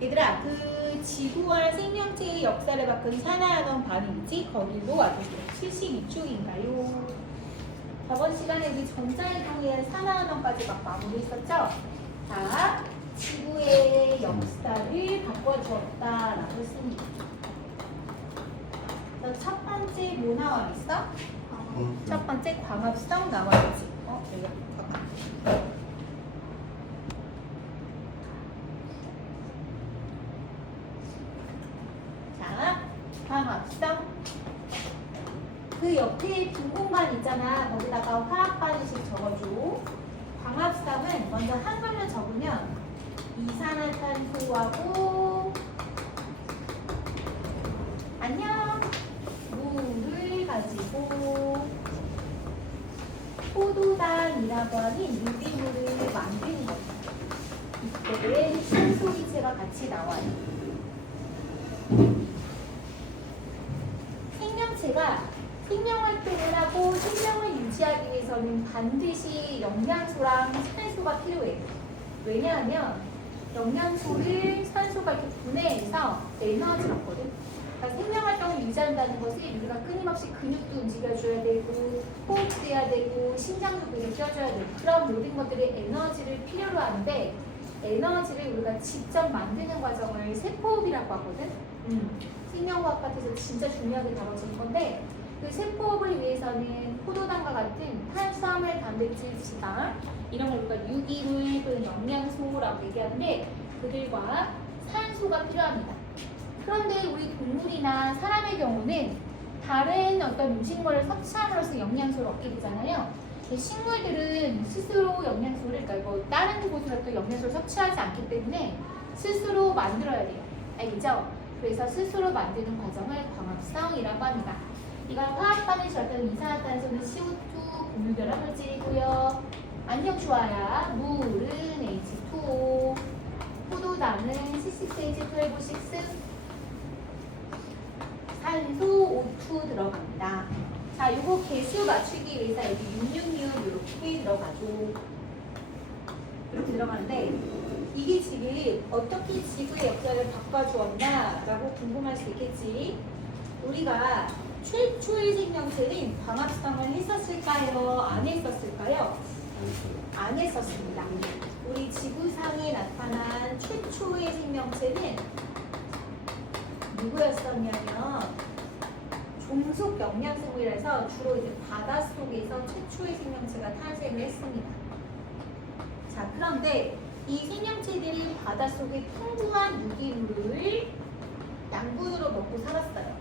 얘들아, 그 지구와 생명체의 역사를 바꾼 산하아넌 반응이지? 거기로 와주세요. 72쪽인가요? 저번 시간에 우리 전자이동에 대한 산하아넌까지 막 마무리했었죠? 자, 지구의 역사를 바꿔주었다라고 했습니다. 첫 번째 뭐 나와 있어? 첫 번째 광합성 나와 있지. 여기 잠깐. 자, 광합성. 그 옆에 빈 공간 있잖아. 거기다가 화학 반응식 적어줘. 광합성은 먼저 한글로 적으면 이산화탄소하고 안녕 물을 가지고 포도당이라고 하는 유기물을 만드는 거죠. 이때 산소 기체가 같이 나와요. 생명체가 생명활동을 하고 생명을 유지하기 위해서는 반드시 영양소랑 산소가 필요해요. 왜냐하면 영양소를 산소가 이렇게 분해해서 에너지를 얻거든. 그러니까 생명활동을 유지한다는 것이 우리가 끊임없이 근육도 움직여줘야 되고 호흡도 해야 되고 심장도 근육 껴줘야 되고 그런 모든 것들이 에너지를 필요로 하는데 에너지를 우리가 직접 만드는 과정을 세포호흡이라고 하거든. 생명과학 같아서 진짜 중요하게 다뤄질 건데 그 세포호흡을 위해서는 포도당과 같은 탄수화물, 단백질, 지방 이런 걸 우리가 유기물 또는 영양소라고 얘기하는데 그들과 산소가 필요합니다. 그런데 우리 동물이나 사람의 경우는 다른 어떤 음식물을 섭취함으로써 영양소를 얻게 되잖아요. 식물들은 스스로 영양소를, 그러니까 뭐 다른 곳으로부터 영양소를 섭취하지 않기 때문에 스스로 만들어야 돼요. 알겠죠? 그래서 스스로 만드는 과정을 광합성이라고 합니다. 이건 화학 반응식 어떤 이산화탄소는 CO2, 공유결합 물질이고요. 안녕 주아야. 물은 H2O, 포도당은 C6H12O6, 산소 O2 들어갑니다. 자, 요거 개수 맞추기 위해서 여기 666 이렇게 들어가죠. 이렇게 들어가는데 이게 지금 어떻게 지구의 역사를 바꿔주었나 라고 궁금할 수 있겠지. 우리가 최초의 생명체는 광합성을 했었을까요? 안 했었을까요? 안 했었습니다. 우리 지구상에 나타난 최초의 생명체는 누구였었냐면 종속 영양생물이라서 주로 이제 바닷속에서 최초의 생명체가 탄생을 했습니다. 자, 그런데 이 생명체들이 바닷속에 풍부한 유기물을 양분으로 먹고 살았어요.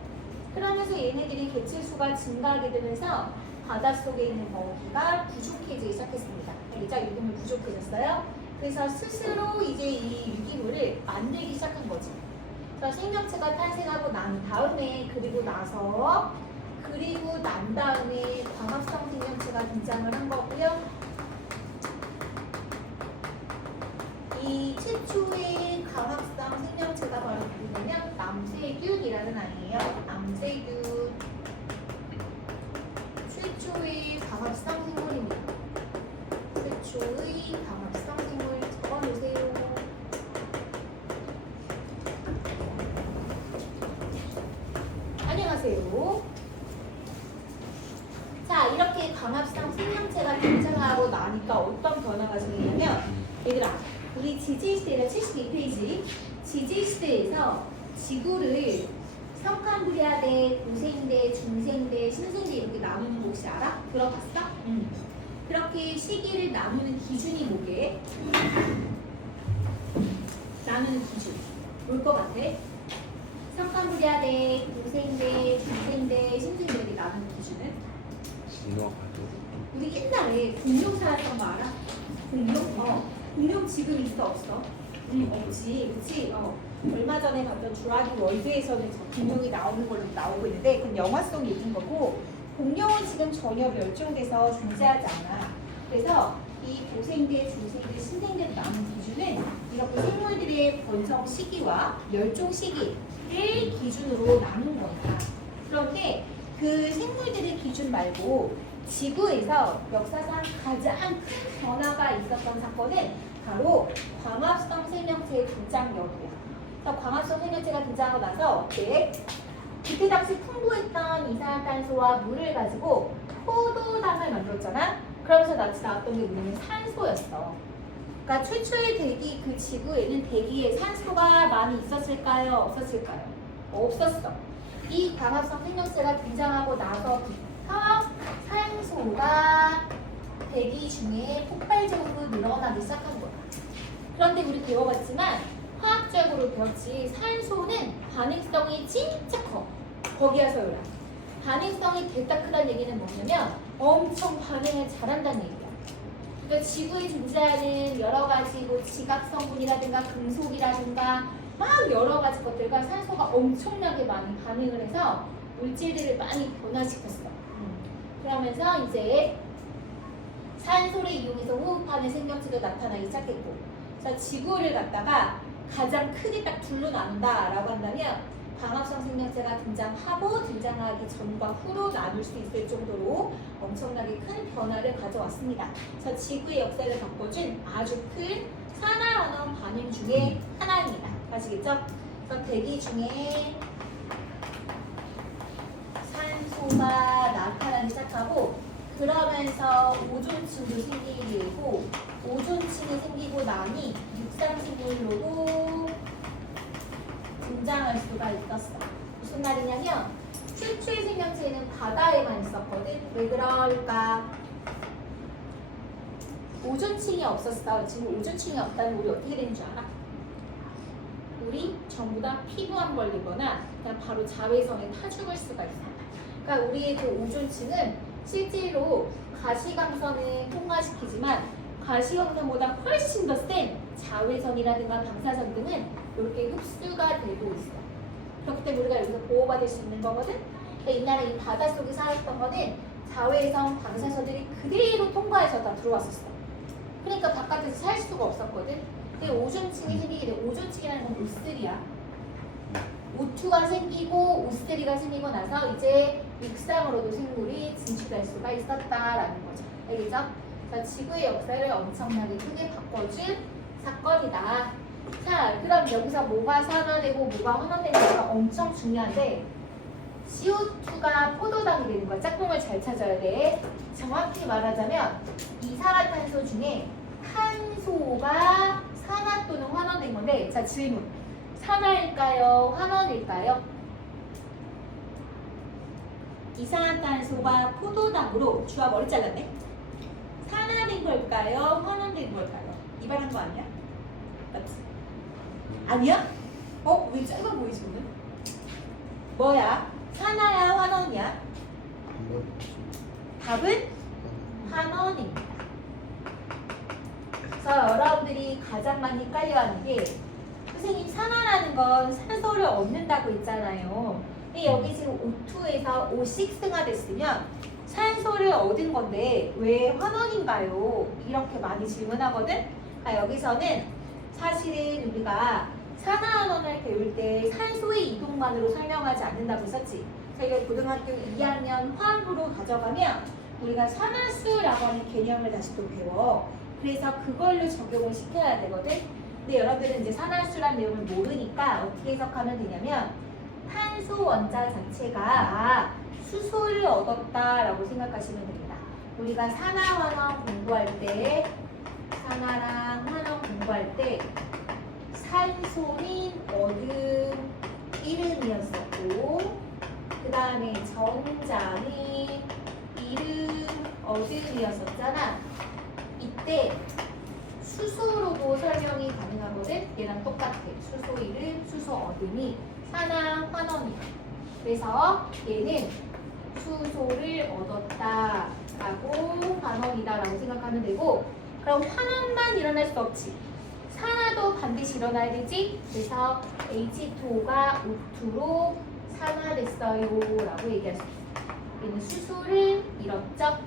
그러면서 얘네들이 개체수가 증가하게 되면서 바닷속에 있는 먹이가 부족해지기 시작했습니다. 알겠죠? 유기물 부족해졌어요. 그래서 스스로 이제 이 유기물을 만들기 시작한 거죠. 그래서 생명체가 탄생하고 난 다음에 그리고 난 다음에 광합성 생명체가 등장을 한 거고요. 이 최초의 광합성 생명체가 바로 누구냐면 남세균이라는 아이예요. 남세균. 최초의 광합성 생물입니다. 최초의 광합성 생물 적어놓으세요. 안녕하세요. 자, 이렇게 광합성 생명체가 등장하고 나니까 어떤 변화가 생기냐면 얘들아, 우리 지질시대라 72페이지 지질시대에서 지구를 석간부리아대, 고생대, 중생대, 신생대 이렇게 나누는 거 혹시 알아? 들어봤어? 그렇게 시기를 나누는 기준이 뭐게? 나누는 기준 뭘 것 같아? 석간부리아대, 고생대, 중생대, 신생대 이렇게 나누는 기준은? 우리 옛날에 공룡 살았던 거 알아? 공룡? 공룡 지금 있어 없어? 없지, 그치? 얼마 전에 봤던 주라기 월드에서는 공룡이 나오는 걸로 나오고 있는데 그건 영화 속 얘기인 거고 공룡은 지금 전혀 멸종돼서 존재하지 않아. 그래서 이 고생대, 중생대, 신생대로 나오는 기준은 이렇게 생물들의 번성 시기와 멸종 시기를 기준으로 나눈 거야. 그런데 그 생물들의 기준 말고 지구에서 역사상 가장 큰 변화가 있었던 사건은 바로 광합성 생명체의 등장 여부야. 그래서 광합성 생명체가 등장하고 나서 어때? 그때 당시 풍부했던 이산화탄소와 물을 가지고 포도당을 만들었잖아. 그러면서 나왔던 게 뭐냐면 산소였어. 그러니까 최초의 대기, 그 지구에는 대기에 산소가 많이 있었을까요? 없었을까요? 없었어. 이 광합성 생명체가 등장하고 나서부터 산소가 대기 중에 폭발적으로 늘어나기 시작한 거야. 그런데 우리 배워봤지만 화학적으로 배웠지 산소는 반응성이 진짜 커. 거기야 서열아. 반응성이 됐다 크다는 얘기는 뭐냐면 엄청 반응을 잘한다는 얘기야. 그러니까 지구에 존재하는 여러 가지 뭐 지각 성분이라든가 금속이라든가 막 여러 가지 것들과 산소가 엄청나게 많이 반응을 해서 물질들을 많이 변화시켰어. 그러면서 이제 산소를 이용해서 호흡하는 생명체도 나타나기 시작했고, 그래서 지구를 갖다가 가장 크게 딱 둘로 나눈다라고 한다면 광합성 생명체가 등장하고 등장하기 전과 후로 나눌 수 있을 정도로 엄청나게 큰 변화를 가져왔습니다. 그래서 지구의 역사를 바꿔준 아주 큰 산화환원 반응 중에 하나입니다. 아시겠죠? 그래서 대기 중에 산소가 나타나기 시작하고 그러면서 오존층도 생기게 되고 오존층이 생기고 나니 육상생물로도 등장할 수가 있었어. 무슨 말이냐면 최초의 생명체는 바다에만 있었거든. 왜 그럴까? 오존층이 없었어. 지금 오존층이 없다면 우리 어떻게 되는 줄 알아? 우리 전부 다 피부 안 걸리거나 그냥 바로 자외선에 타 죽을 수가 있어. 그러니까 우리의 그 오존층은 실제로 가시광선을 통과시키지만 가시광선보다 훨씬 더 센 자외선이라든가 방사선 등은 이렇게 흡수가 되고 있어. 그렇기 때문에 우리가 여기서 보호받을 수 있는 거거든. 그러니까 옛날에 이 바닷속에 살았던 거는 자외선, 방사선들이 그대로 통과해서 다 들어왔었어. 그러니까 바깥에서 살 수가 없었거든. 근데 오존층이 생기게 돼. 오존층이라는 건 O3야. O2가 생기고 O3가 생기고 나서 이제 육상으로도 생물이 진출할 수가 있었다라는 거죠. 알겠죠? 그래서 지구의 역사를 엄청나게 크게 바꿔준 사건이다. 자, 그럼 여기서 뭐가 산화되고 뭐가 환원되는지가 엄청 중요한데 CO2가 포도당이 되는 거야. 짝꿍을 잘 찾아야 돼. 정확히 말하자면 이산화탄소 중에 탄소가 산화 또는 환원된 건데, 자 질문. 산화일까요? 환원일까요? 이산화탄소가 포도당으로 주아 머리 잘랐네. 산화된 걸까요? 환원된 걸까요? 이발한 거 아니야? 맞지? 아니야? 왜 짧아 보이지 오늘? 뭐야? 산화야? 환원이야? 답은 환원입니다. 그래서 여러분들이 가장 많이 헷갈려하는 게 선생님 산화라는 건 산소를 얻는다고 했잖아요. 근데 여기 지금 O2에서 O6가 됐으면 산소를 얻은 건데 왜 환원인가요? 이렇게 많이 질문하거든. 여기서는 사실은 우리가 산화환원을 배울 때 산소의 이동만으로 설명하지 않는다고 했었지. 저희가 고등학교 2학년 화학으로 가져가면 우리가 산화수라고 하는 개념을 다시 또 배워. 그래서 그걸로 적용을 시켜야 되거든. 근데 여러분들은 이제 산화수라는 내용을 모르니까 어떻게 해석하면 되냐면 탄소 원자 자체가 수소를 얻었다라고 생각하시면 됩니다. 우리가 산화환원 공부할 때 산화랑 환원 공부할 때 산소는 얻은 이름이었었고 그 다음에 전자는 이름 얻음이었었잖아. 이때 수소로도 설명이 가능하거든. 얘랑 똑같아. 수소 이름, 수소 얻음이 산화 환원이야. 그래서 얘는 수소를 얻었다라고 환원이다라고 생각하면 되고, 그럼 환원만 일어날 수 없지. 산화도 반드시 일어나야 되지. 그래서 H2O가 O2로 산화됐어요라고 얘기할 수 있어. 얘는 수소를 잃었죠.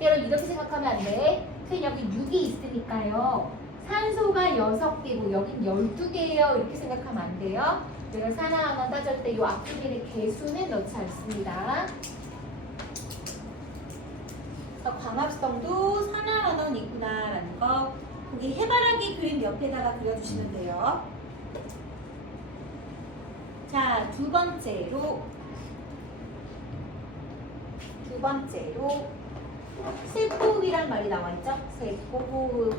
여러분 이렇게 생각하면 안 돼. 그냥 여기 6이 있으니까요. 산소가 6개고 여긴 12개예요. 이렇게 생각하면 안 돼요. 내가 산화환원 따질 때 이 앞부분의 개수는 넣지 않습니다. 그래서 광합성도 산화환원이 있구나라는 거 거기 해바라기 그림 옆에다가 그려주시면 돼요. 자, 두 번째로 세포흡이란 말이 나와 있죠? 세포흡.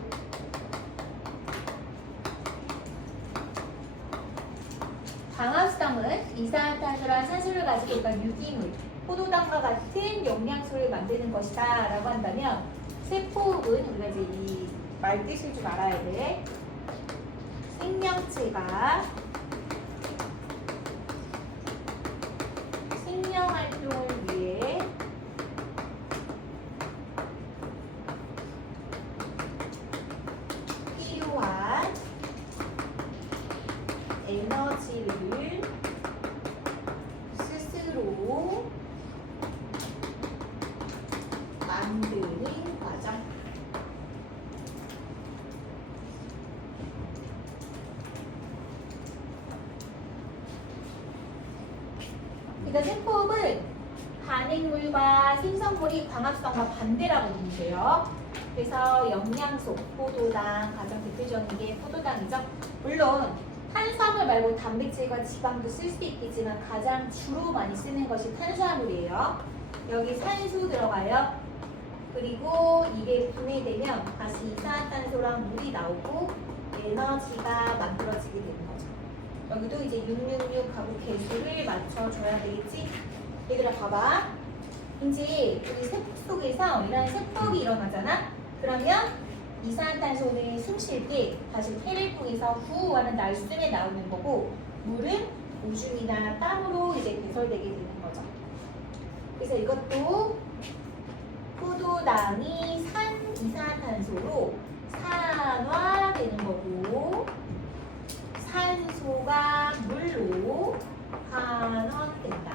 광합성은 이산화탄소랑 산소를 가지고 있는 유기물, 포도당과 같은 영양소를 만드는 것이다 라고 한다면 세포흡은 우리가 이제 이 말뜻을 좀 알아야 돼. 생명체가 생명활동을 위해 필요한 에너지를 스스로 만드는 과정. 그러니까 세포흡은 반응물과 생성물이 광합성과 반대라고 보면 돼요. 그래서 영양소, 포도당, 가장 대표적인 게 포도당이죠. 물론 탄수화물 말고 단백질과 지방도 쓸 수 있겠지만 가장 주로 많이 쓰는 것이 탄수화물이에요. 여기 산소 들어가요. 그리고 이게 분해되면 다시 이산화탄소랑 물이 나오고 에너지가 만들어지게 되는 거죠. 여기도 이제 666하고 개수를 맞춰줘야 되겠지? 얘들아 봐봐. 이제 우리 세포 속에서 이런 세포흡이 일어나잖아? 그러면 이산화탄소는 숨 쉴 때 다시 폐를 통해서 후하는 날숨에 나오는 거고 물은 오줌이나 땀으로 이제 배설되게 되는 거죠. 그래서 이것도 포도당이 이산화탄소로 산화되는 거고 산소가 물로 환원된다.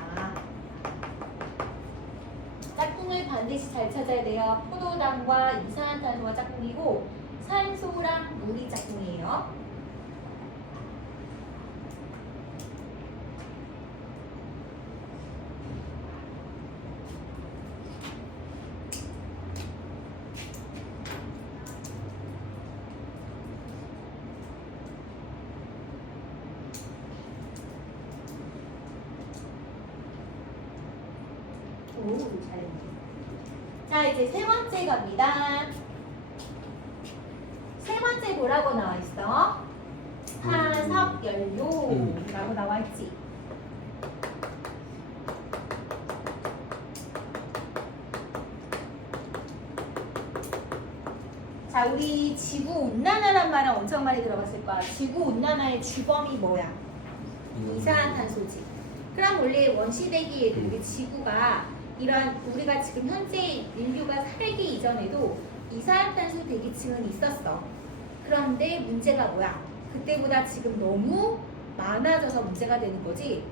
짝꿍을 반드시 잘 찾아야 돼요. 포도당과 이산화탄소가 짝꿍이고 산소랑 물이 짝꿍이에요. 오, 잘했네. 자, 이제 세 번째 갑니다. 세 번째 뭐라고 나와 있어? 화석연료라고 나와 있지. 자, 우리 지구온난화란 말은 엄청 많이 들어봤을 거야. 지구온난화의 주범이 뭐야? 이산화탄소지. 그럼 원래 원시대기에도 우리 지구가 이런 우리가 지금 현재 인류가 살기 이전에도 이산화탄소 대기층은 있었어. 그런데 문제가 뭐야? 그때보다 지금 너무 많아져서 문제가 되는 거지.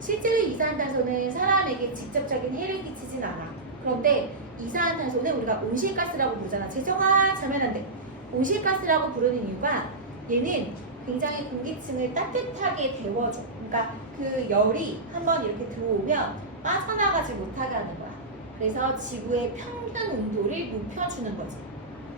실제로 이산화탄소는 사람에게 직접적인 해를 끼치진 않아. 그런데 이산화탄소는 우리가 온실가스라고 부르잖아. 재정아, 자면 안 돼. 온실가스라고 부르는 이유가 얘는 굉장히 공기층을 따뜻하게 데워줘. 그러니까 그 열이 한번 이렇게 들어오면 빠져나가지 못하게 하는 거야. 그래서 지구의 평균 온도를 높여주는 거지.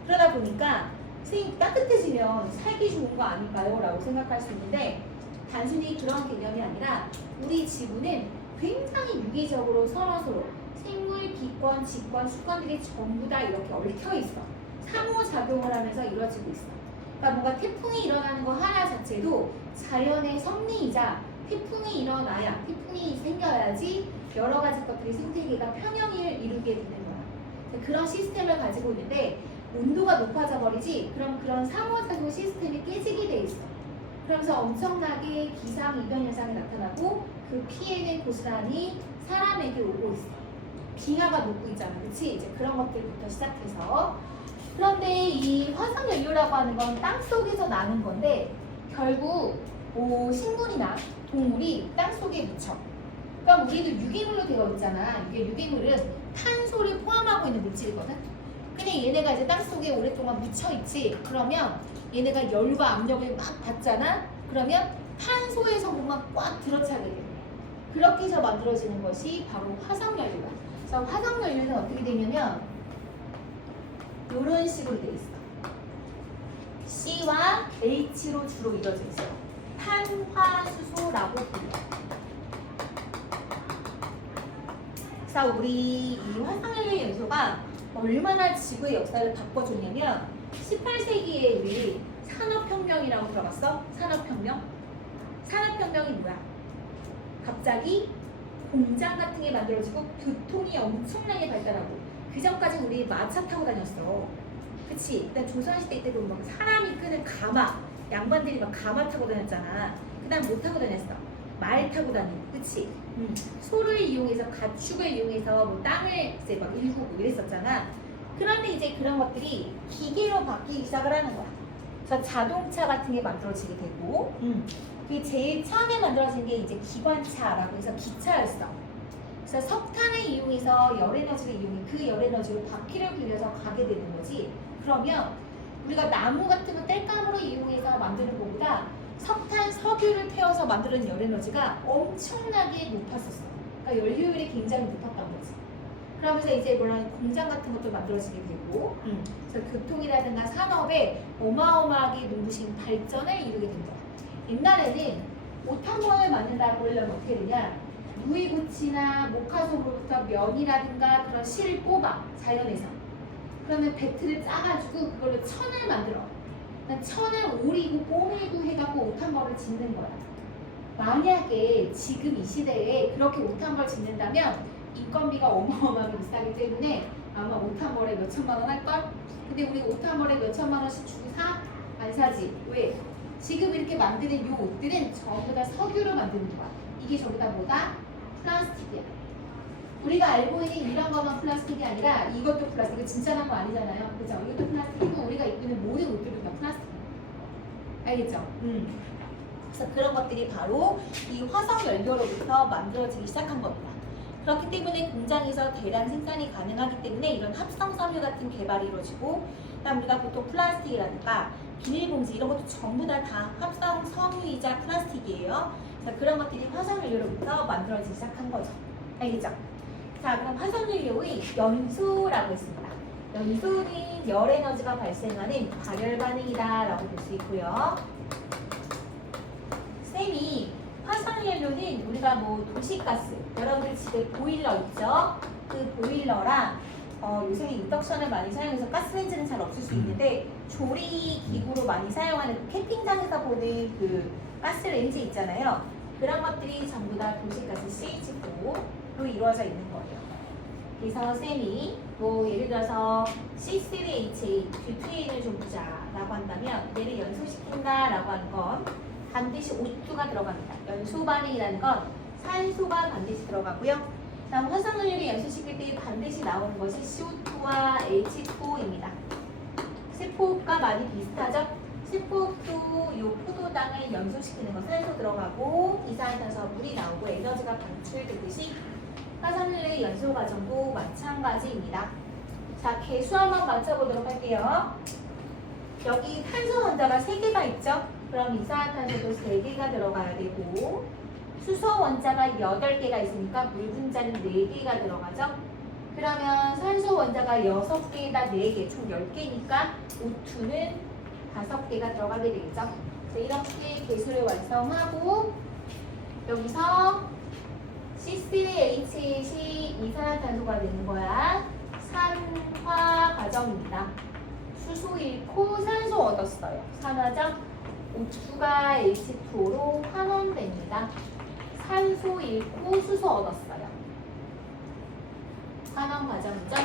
그러다 보니까 선생님 따뜻해지면 살기 좋은 거 아닐까요? 라고 생각할 수 있는데 단순히 그런 개념이 아니라 우리 지구는 굉장히 유기적으로 서로서로 생물, 기권, 직권, 수권들이 전부 다 이렇게 얽혀 있어. 상호작용을 하면서 이루어지고 있어. 그러니까 뭔가 태풍이 일어나는 거 하나 자체도 자연의 섭리이자 태풍이 일어나야, 태풍이 생겨야지 여러 가지 것들이 생태계가 평형을 이루게 되는 거야. 그런 시스템을 가지고 있는데 온도가 높아져 버리지 그럼 그런 상호작용 시스템이 깨지게 돼 있어. 그러면서 엄청나게 기상이변 현상이 나타나고 그 피해는 고스란히 사람에게 오고 있어. 빙하가 녹고 있잖아. 그치? 이제 그런 것들부터 시작해서 그런데 이 화석연료라고 하는 건 땅속에서 나는 건데 결국 식물이나 동물이 땅속에 묻혀. 그럼 우리도 유기물로 되어 있잖아. 이게 유기물은 탄소를 포함하고 있는 물질이거든. 근데 얘네가 이제 땅속에 오랫동안 묻혀있지. 그러면 얘네가 열과 압력을 막 받잖아. 그러면 탄소의 성분만 꽉 들어차게 돼. 그렇게 해서 만들어지는 것이 바로 화석연료야. 그래서 화석연료는 어떻게 되냐면 이런 식으로 돼 있어. C와 H로 주로 이루어져 있어요. 탄화수소라고 불려요. 그래서 우리 이 화석연료 연소가 얼마나 지구의 역사를 바꿔줬냐면 18세기에 우리 산업혁명이라고 들어봤어? 산업혁명? 산업혁명이 뭐야? 갑자기 공장 같은 게 만들어지고 교통이 엄청나게 발달하고 그 전까지 우리 마차 타고 다녔어. 그치? 일단 조선시대 때도 막 사람이 끄는 가마, 양반들이 막 가마 타고 다녔잖아. 그 다음 뭐 타고 다녔어? 말 타고 다니고, 그치? 소를 이용해서, 가축을 이용해서 뭐 땅을 이제 막 일구고 이랬었잖아. 그런데 이제 그런 것들이 기계로 바뀌기 시작을 하는 거야. 그래서 자동차 같은 게 만들어지게 되고, 그게 제일 처음에 만들어진 게 이제 기관차라고 해서 기차였어. 그래서 석탄을 이용해서 열에너지를 이용해 그 열에너지로 바퀴를 굴려서 가게 되는 거지. 그러면 우리가 나무 같은 거 땔감으로 이용해서 만드는 것보다 석탄, 석유를 태워서 만드는 열에너지가 엄청나게 높았었어. 그러니까 연료율이 굉장히 높았던 거지. 그러면서 이제 물론 공장 같은 것도 만들어지게 되고, 그래서 교통이라든가 산업에 어마어마하게 눈부신 발전을 이루게 된 거야. 옛날에는 옷 한 번을 만든다고 하려면 어떻게 되냐? 누이고치나 모카솜으로부터 면이라든가 그런 실을 뽑아, 자연에서. 그러면 배트를 짜가지고 그걸로 천을 만들어. 천을 오리고 꼬매고 해갖고 옷 한 벌을 짓는 거야. 만약에 지금 이 시대에 그렇게 옷 한 벌 짓는다면 인건비가 어마어마하게 비싸기 때문에 아마 옷 한 벌에 몇 천만 원 할걸? 근데 우리 옷 한 벌에 몇 천만 원씩 주고 사? 안 사지. 왜? 지금 이렇게 만드는 이 옷들은 전부 다 석유로 만드는 거야. 이게 전부 다 뭐다? 플라스틱이야. 우리가 알고 있는 이런 것만 플라스틱이 아니라 이것도 플라스틱. 이거 진짜난 거 아니잖아요. 그죠? 이것도 플라스틱이고 우리가 입고 있는 모든 옷들도 다 플라스틱이야. 알겠죠? 그래서 그런 것들이 바로 이 화석 연료로부터 만들어지기 시작한 겁니다. 그렇기 때문에 공장에서 대량 생산이 가능하기 때문에 이런 합성 섬유 같은 개발이 이루어지고, 그다음 우리가 보통 플라스틱이라든가 비닐봉지 이런 것도 전부 다 합성 섬유이자 플라스틱이에요. 그래서 그런 것들이 화석 연료로부터 만들어지기 시작한 거죠. 알겠죠? 자, 그럼 화석 연료의 연소라고 했습니다. 연소는 열 에너지가 발생하는 발열 반응이다라고 볼 수 있고요. 쌤이 화석연료는 우리가 뭐 도시가스, 여러분들 집에 보일러 있죠? 그 보일러랑 요새는 인덕션을 많이 사용해서 가스레인지는 잘 없을 수 있는데 조리 기구로 많이 사용하는 그 캠핑장에서 보는 그 가스레인지 있잖아요. 그런 것들이 전부 다 도시가스 CH4로 이루어져 있는 거예요. 그래서 쌤이 뭐 예를 들어서 C3H, 뷰테인을 좀 보자라고 한다면 얘를 연소시킨다라고 하는 건 반드시 O2가 들어갑니다. 연소 반응이라는 건 산소가 반드시 들어가고요. 다음 화석연료를 연소시킬 때 반드시 나오는 것이 CO2와 H2O입니다. 세포가 많이 비슷하죠? 세포도 이 포도당을 연소시키는 거 산소 들어가고 이산화탄소와 물이 나오고 에너지가 방출되듯이 화석연료의 연소 과정도 마찬가지입니다. 자, 개수 한번 맞춰보도록 할게요. 여기 탄소 원자가 3개가 있죠? 그럼 이산화탄소도 3개가 들어가야 되고 수소 원자가 8개가 있으니까 물 분자는 4개가 들어가죠? 그러면 산소 원자가 6개에다 4개, 총 10개니까 O2는 5개가 들어가게 되겠죠? 이렇게 개수를 완성하고 여기서 C3H8이 이산화탄소가 되는 거야. 산화 과정입니다. 수소 잃고 산소 얻었어요. 산화죠? O2가 H2O로 환원됩니다. 산소 잃고 수소 얻었어요. 환원 과정이죠?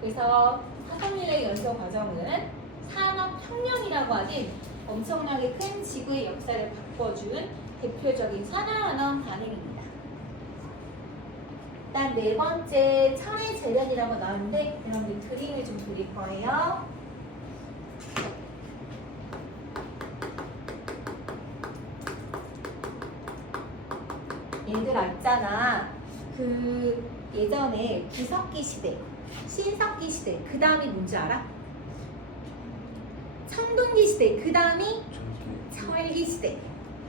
그래서 화석연료의 연소 과정은 산업혁명이라고 하는 엄청나게 큰 지구의 역사를 바꿔준 대표적인 산화환원 반응입니다. 일단 4번째 철의 재련이라고 나오는데 여러분들 그림을 좀 그릴 거예요. 얘들아 있잖아. 그 예전에 구석기 시대, 신석기 시대, 그 다음이 뭔지 알아? 청동기 시대, 그 다음이 철기 시대.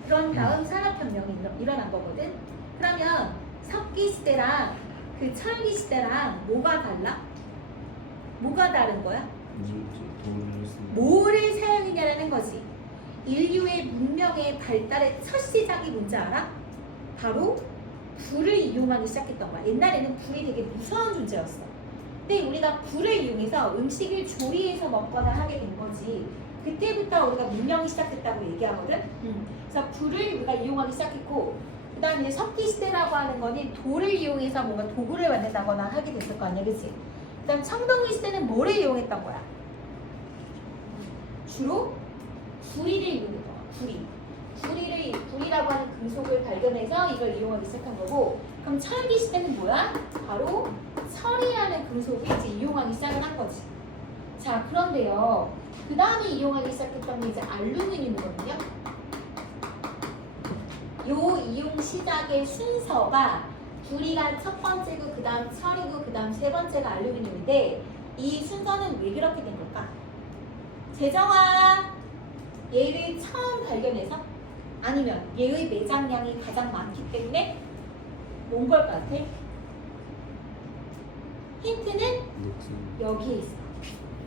그런 다음 산업혁명이 일어난 거거든. 그러면 석기 시대랑 그 철기 시대랑 뭐가 달라? 뭐가 다른 거야? 뭐를 사용했냐라는 거지. 인류의 문명의 발달의 첫 시작이 뭔지 알아? 바로 불을 이용하기 시작했던 거야. 옛날에는 불이 되게 무서운 존재였어. 근데 우리가 불을 이용해서 음식을 조리해서 먹거나 하게 된 거지. 그때부터 우리가 문명이 시작됐다고 얘기하거든. 그래서 불을 우리가 이용하기 시작했고, 그 다음에 석기 시대라고 하는 거는 돌을 이용해서 뭔가 도구를 만든다거나 하게 됐을 거 아니야, 그치? 그 다음 청동기 시대는 뭐를 이용했던 거야? 주로 구리를 이용했던 거야. 구리라고 하는 금속을 발견해서 이걸 이용하기 시작한 거고, 그럼 철기 시대는 뭐야? 바로 철이라는 금속을 이제 이용하기 시작을 한 거지. 자, 그런데요. 그 다음에 이용하기 시작했던 게 이제 알루미늄이거든요. 요 이용 시작의 순서가 구리가 첫 번째고, 그 다음 철이고, 그 다음 세 번째가 알루미늄인데, 이 순서는 왜 그렇게 된 걸까? 재정아, 얘를 처음 발견해서? 아니면 얘의 매장량이 가장 많기 때문에 뭔 걸 것 같아? 힌트는 여기에 있어.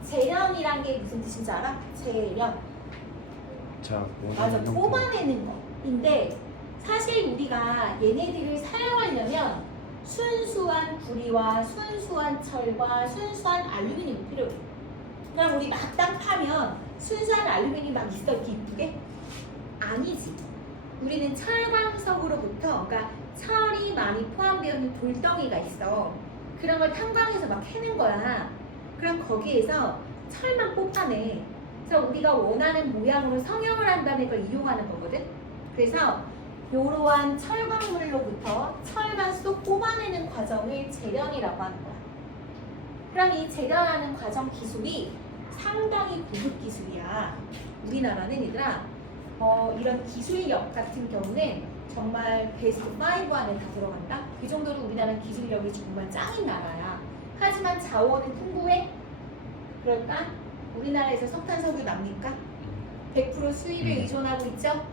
재련이란 게 무슨 뜻인지 알아? 재련. 맞아, 뽑아내는 거인데, 사실 우리가 얘네들을 사용하려면 순수한 구리와 순수한 철과 순수한 알루미늄이 필요해. 그럼 우리 막 땅 파면 순수한 알루미늄이 막 있어 이렇게 이쁘게? 아니지. 우리는 철광석으로부터, 그러니까 철이 많이 포함되어 있는 돌덩이가 있어. 그런 걸 탄광해서 막 캐는 거야. 그럼 거기에서 철만 뽑아내. 그래서 우리가 원하는 모양으로 성형을 한 다음에 그걸 이용하는 거거든. 그래서 이러한 철광물로부터 철만 쏙 뽑아내는 과정을 재련이라고 하는 거야. 그럼 이 재련하는 과정 기술이 상당히 고급 기술이야. 우리나라는 얘들아, 이런 기술력 같은 경우는 정말 베스트 5 안에 다 들어간다. 그 정도로 우리나라는 기술력이 정말 짱인 나라야. 하지만 자원은 풍부해? 그럴까? 우리나라에서 석탄석유 납니까? 100% 수입에 의존하고 있죠?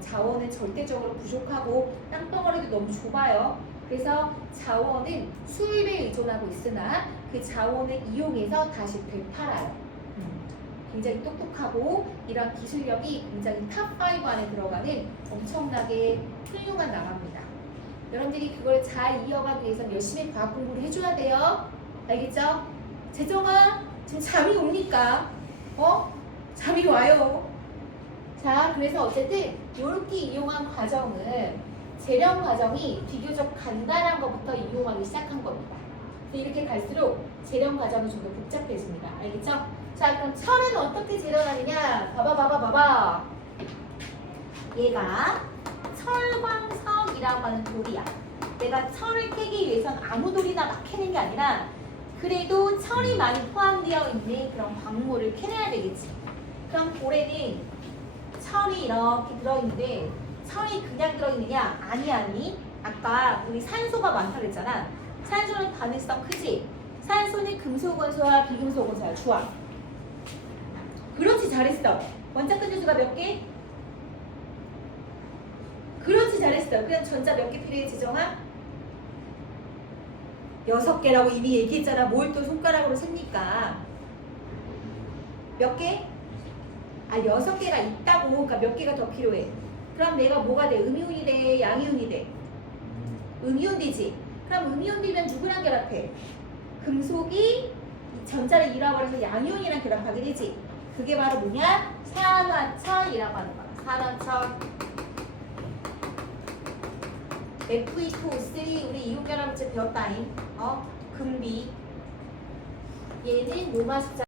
자원은 절대적으로 부족하고 땅덩어리도 너무 좁아요. 그래서 자원은 수입에 의존하고 있으나 그 자원을 이용해서 다시 되팔아요. 굉장히 똑똑하고 이런 기술력이 굉장히 탑5 안에 들어가는 엄청나게 훌륭한 나라입니다. 여러분들이 그걸 잘 이어가기 위해서 열심히 과학 공부를 해줘야 돼요. 알겠죠? 재정아, 지금 잠이 옵니까? 잠이 와요. 자, 그래서 어쨌든 이렇게 이용한 과정은 재련 과정이 비교적 간단한 것부터 이용하기 시작한 겁니다. 이렇게 갈수록 재련 과정이 좀 더 복잡해집니다. 알겠죠? 자, 그럼 철은 어떻게 재련하느냐? 봐봐. 얘가 철광석이라고 하는 돌이야. 내가 철을 캐기 위해선 아무 돌이나 막 캐는 게 아니라 그래도 철이 많이 포함되어 있는 그런 광물을 캐내야 되겠지. 그럼 돌에는 철이 이렇게 들어있는데 철이 그냥 들어있느냐? 아니. 아까 우리 산소가 많다 그랬잖아. 산소는 가능성 크지? 산소는 금속 원소와 비금속 원소야. 좋아. 그렇지, 잘했어. 원자권 주수가 몇 개? 그렇지, 잘했어. 그냥 전자 몇 개 필요해, 지정아? 6개라고 이미 얘기했잖아. 뭘 또 손가락으로 셉니까? 몇 개? 6개가 있다고. 그러니까 몇 개가 더 필요해. 그럼 내가 뭐가 돼? 음이온이 돼? 양이온이 돼? 음이온 되지? 그럼 음이온 되면 누구랑 결합해? 금속이 전자를 잃어버려서 양이온이랑 결합하게 되지? 그게 바로 뭐냐? 산화철이라고 하는 거야. 산화철. Fe2O3 우리 이온결합체 배웠다잉. 금비. 얘는 로마 숫자